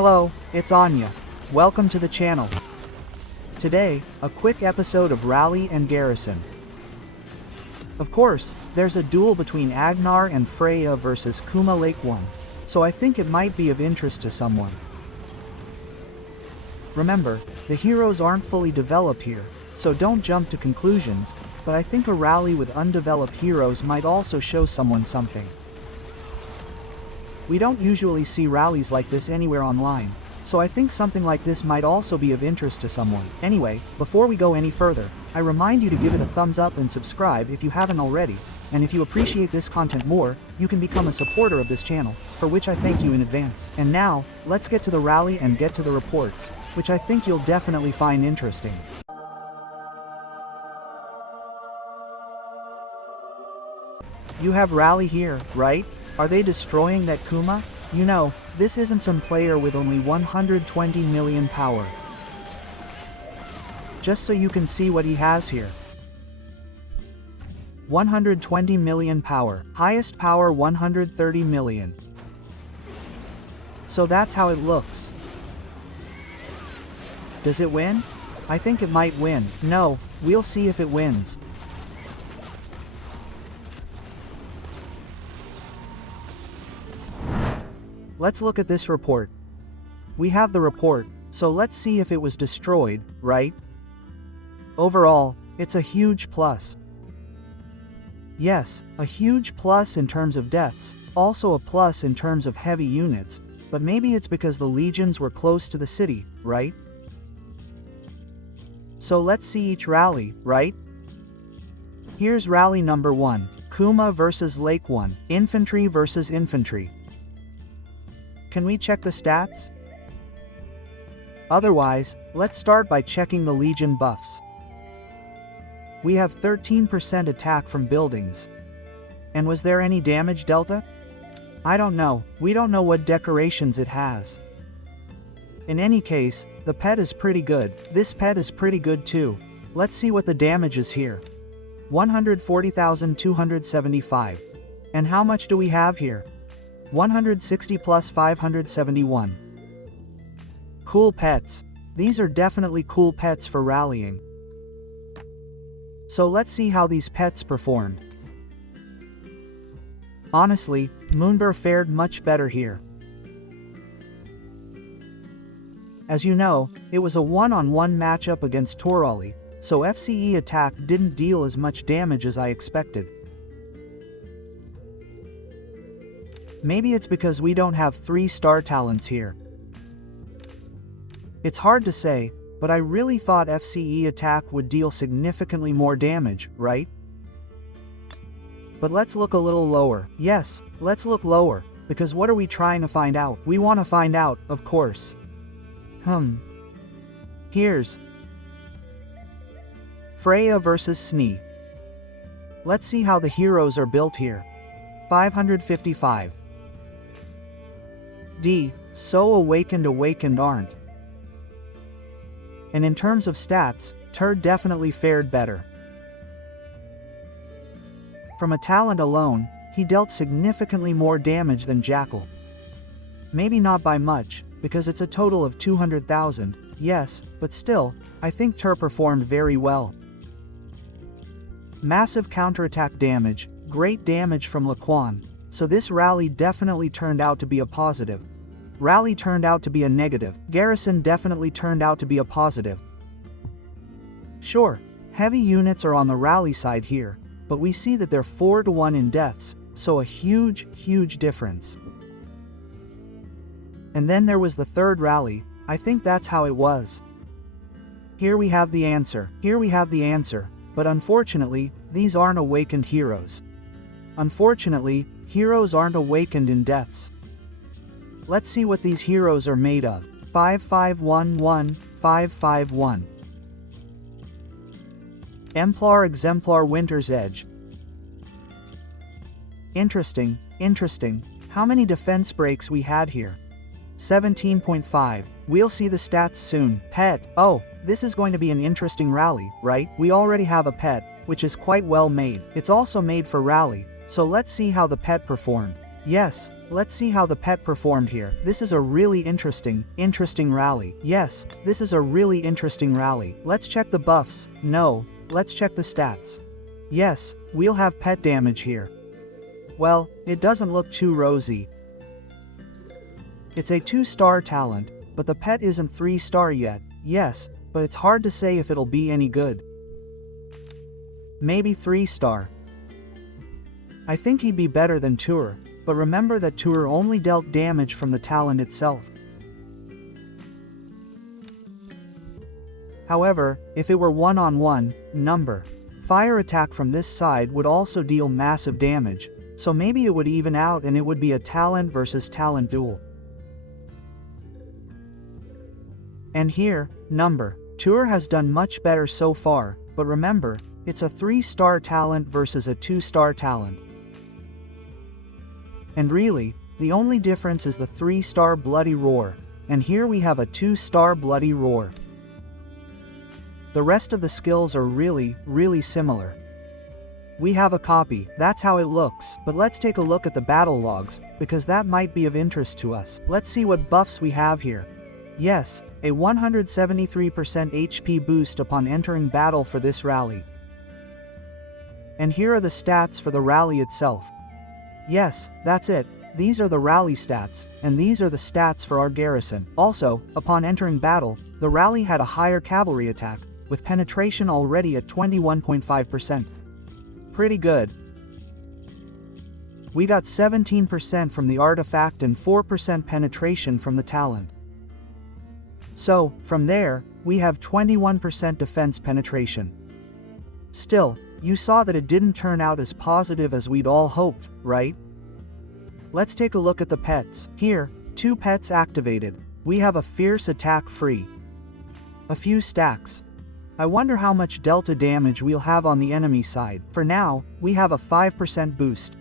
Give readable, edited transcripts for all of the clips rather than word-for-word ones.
Hello, it's Anya. Welcome to the channel. Today, a quick episode of Rally and Garrison. Of course, there's a duel between Agnar and Freya versus Kuma Lei Kuan, so I think it might be of interest to someone. Remember, the heroes aren't fully developed here, so don't jump to conclusions, but I think a rally with undeveloped heroes might also show someone something. We don't usually see rallies like this anywhere online, so I think something like this might also be of interest to someone. Anyway, before we go any further, I remind you to give it a thumbs up and subscribe if you haven't already, and if you appreciate this content more, you can become a supporter of this channel, for which I thank you in advance. And now, let's get to the rally and get to the reports, which I think you'll definitely find interesting. You have rally here, right? Are they destroying that Kuma? You know, this isn't some player with only 120 million power. Just so you can see what he has here. 120 million power. Highest power 130 million. So that's how it looks. Does it win? I think it might win. No, we'll see if it wins. Let's look at this report. We have the report, so let's see if it was destroyed, right? Overall, it's a huge plus. Yes, a huge plus in terms of deaths, also a plus in terms of heavy units, but maybe it's because the legions were close to the city, right? So let's see each rally, right? Here's rally number 1, Kuma versus Lei Kuan, infantry versus infantry. Can we check the stats? Otherwise, let's start by checking the legion buffs. We have 13% attack from buildings. And was there any damage delta? I don't know, we don't know what decorations it has. In any case, the pet is pretty good. This pet is pretty good too. Let's see what the damage is here. 140,275. And how much do we have here? 160 plus 571. Cool pets. These are definitely cool pets for rallying. So let's see how these pets performed. Honestly, Moonbur fared much better here. As you know, it was a one-on-one matchup against Torali, so FCE attack didn't deal as much damage as I expected. Maybe it's because we don't have 3-star talents here. It's hard to say, but I really thought FCE attack would deal significantly more damage, right? But let's look a little lower. Yes, let's look lower, because what are we trying to find out? We want to find out, of course. Here's Freya versus Snee. Let's see how the heroes are built here. 555. So awakened aren't. And in terms of stats, Tur definitely fared better. From a talent alone, he dealt significantly more damage than Jackal. Maybe not by much, because it's a total of 200,000, yes, but still, I think Tur performed very well. Massive counterattack damage, great damage from Lei Kuan. So this rally definitely turned out to be a positive. Rally turned out to be a negative. Garrison definitely turned out to be a positive. Sure, heavy units are on the rally side here, but we see that they're 4-1 in deaths, so a huge difference. And then there was the third rally. I think that's how it was. Here we have the answer, but unfortunately, these aren't awakened heroes. Unfortunately, heroes aren't awakened in deaths. Let's see what these heroes are made of. 5511, 551. Emplar Exemplar Winter's Edge. Interesting. How many defense breaks we had here? 17.5. We'll see the stats soon. Pet. Oh, this is going to be an interesting rally, right? We already have a pet, which is quite well made. It's also made for rally, so let's see how the pet performed. Yes, let's see how the pet performed here. This is a really interesting rally. Yes, this is a really interesting rally. Let's check the buffs. No, let's check the stats. Yes, we'll have pet damage here. Well, it doesn't look too rosy. It's a 2-star talent, but the pet isn't 3-star yet. Yes, but it's hard to say if it'll be any good. Maybe 3-star. I think he'd be better than Tour, but remember that Tour only dealt damage from the talent itself. However, if it were one-on-one, number, fire attack from this side would also deal massive damage, so maybe it would even out and it would be a talent versus talent duel. And here, number, Tour has done much better so far, but remember, it's a 3-star talent versus a 2-star talent. And really, the only difference is the 3-star Bloody Roar, and here we have a 2-star Bloody Roar. The rest of the skills are really similar. We have a copy, that's how it looks, but let's take a look at the battle logs, because that might be of interest to us. Let's see what buffs we have here. Yes, a 173% HP boost upon entering battle for this rally. And here are the stats for the rally itself. Yes, that's it, these are the rally stats, and these are the stats for our garrison. Also, upon entering battle, the rally had a higher cavalry attack, with penetration already at 21.5%. Pretty good. We got 17% from the artifact and 4% penetration from the talent. So, from there, we have 21% defense penetration. Still, you saw that it didn't turn out as positive as we'd all hoped, right? Let's take a look at the pets. Here, 2 pets activated. We have a fierce attack free. A few stacks. I wonder how much delta damage we'll have on the enemy side. For now, we have a 5% boost.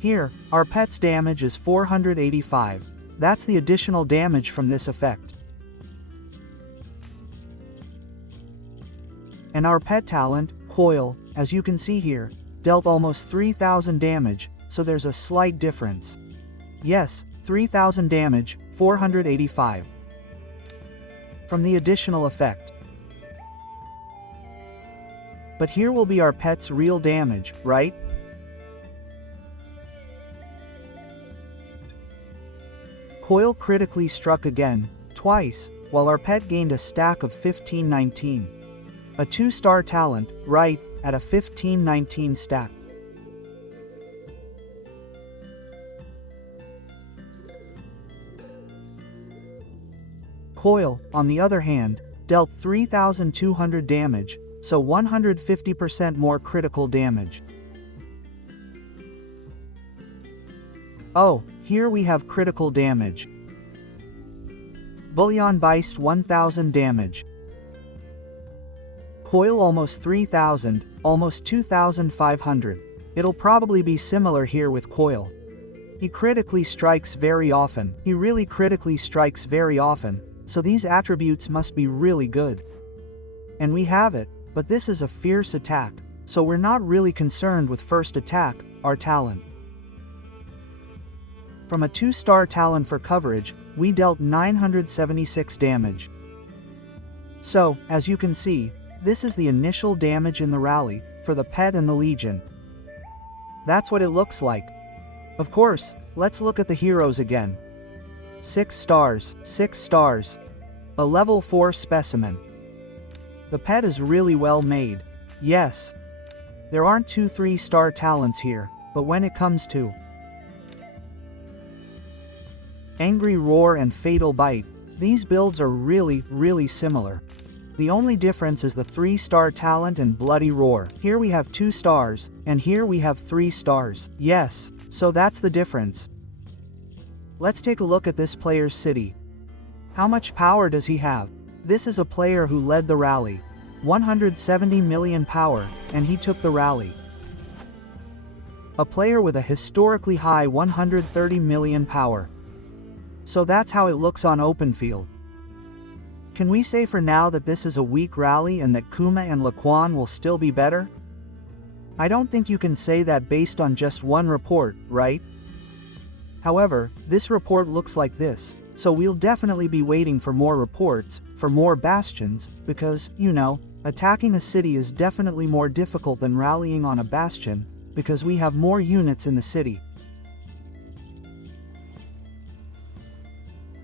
Here, our pet's damage is 485. That's the additional damage from this effect. And our pet talent, Coil, as you can see here, dealt almost 3000 damage, so there's a slight difference. Yes, 3000 damage, 485. From the additional effect. But here will be our pet's real damage, right? Coil critically struck again, twice, while our pet gained a stack of 1519. A 2-star talent, right, at a 1519 stack. Coil, on the other hand, dealt 3200 damage, so 150% more critical damage. Oh, here we have critical damage. Bullionbeast 1000 damage. Coil almost 3000, almost 2500. It'll probably be similar here with Coil. He critically strikes very often. He really critically strikes very often, so these attributes must be really good. And we have it, but this is a fierce attack, so we're not really concerned with first attack, our talent. From a 2-star talent for coverage, we dealt 976 damage. So, as you can see, this is the initial damage in the rally, for the pet and the legion. That's what it looks like. Of course, let's look at the heroes again. 6 stars, 6 stars. A level 4 specimen. The pet is really well made. Yes. There aren't 2 3-star talents here, but when it comes to Angry Roar and Fatal Bite, these builds are really similar. The only difference is the 3-star talent and Bloody Roar. Here we have 2 stars, and here we have 3 stars. Yes, so that's the difference. Let's take a look at this player's city. How much power does he have? This is a player who led the rally. 170 million power, and he took the rally. A player with a historically high 130 million power. So that's how it looks on open field. Can we say for now that this is a weak rally and that Kuma and Lei Kuan will still be better? I don't think you can say that based on just one report, right? However, this report looks like this, so we'll definitely be waiting for more reports, for more bastions, because, you know, attacking a city is definitely more difficult than rallying on a bastion, because we have more units in the city.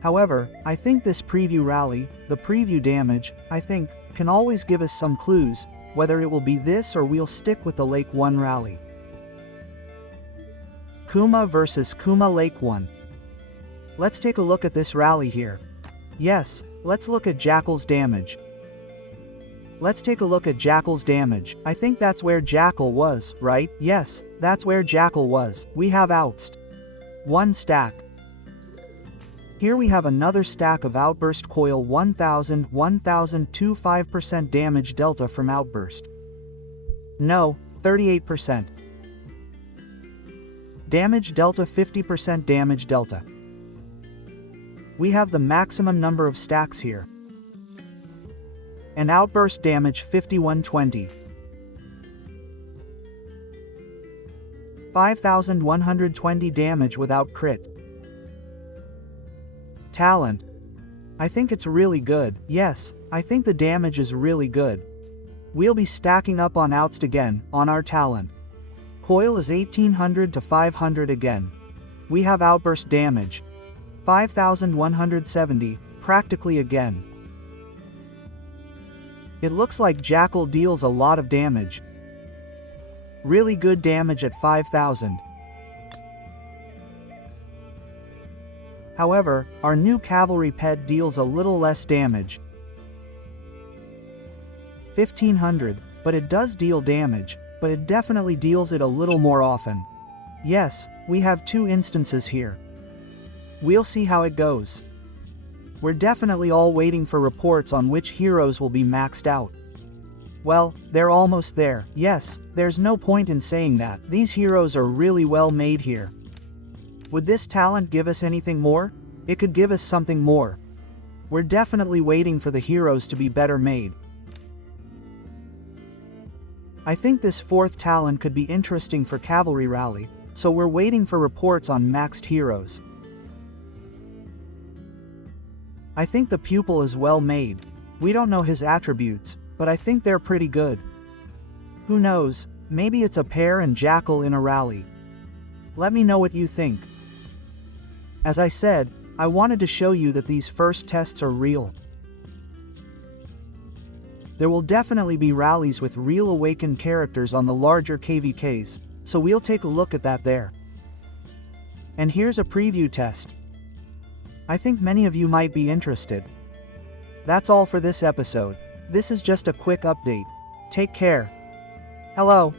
However, I think this preview rally, the preview damage, I think, can always give us some clues, whether it will be this or we'll stick with the Lei Kuan rally. Kuma versus Kuma Lei Kuan. Let's take a look at this rally here. Yes, let's look at Jackal's damage. Let's take a look at Jackal's damage. I think that's where Jackal was, right? Yes, that's where Jackal was. We have Outst. 1 stack. Here we have another stack of Outburst Coil 1000, 1025% damage delta from Outburst. No, 38%. Damage delta 50% damage delta. We have the maximum number of stacks here. And Outburst damage 5120. 5120 damage without crit. Talent. I think it's really good. Yes, I think the damage is really good. We'll be stacking up on Outst again, on our talent. Coil is 1800 to 500 again. We have Outburst damage. 5170, practically again. It looks like Jackal deals a lot of damage. Really good damage at 5000. However, our new cavalry pet deals a little less damage. 1500, but it does deal damage, but it definitely deals it a little more often. Yes, we have 2 instances here. We'll see how it goes. We're definitely all waiting for reports on which heroes will be maxed out. Well, they're almost there. Yes, there's no point in saying that. These heroes are really well made here. Would this talent give us anything more? It could give us something more. We're definitely waiting for the heroes to be better made. I think this 4th talent could be interesting for Cavalry Rally, so we're waiting for reports on maxed heroes. I think the pupil is well made. We don't know his attributes, but I think they're pretty good. Who knows, maybe it's a pair and Jackal in a rally. Let me know what you think. As I said, I wanted to show you that these first tests are real. There will definitely be rallies with real awakened characters on the larger KVKs, so we'll take a look at that there. And here's a preview test. I think many of you might be interested. That's all for this episode. This is just a quick update. Take care. Hello.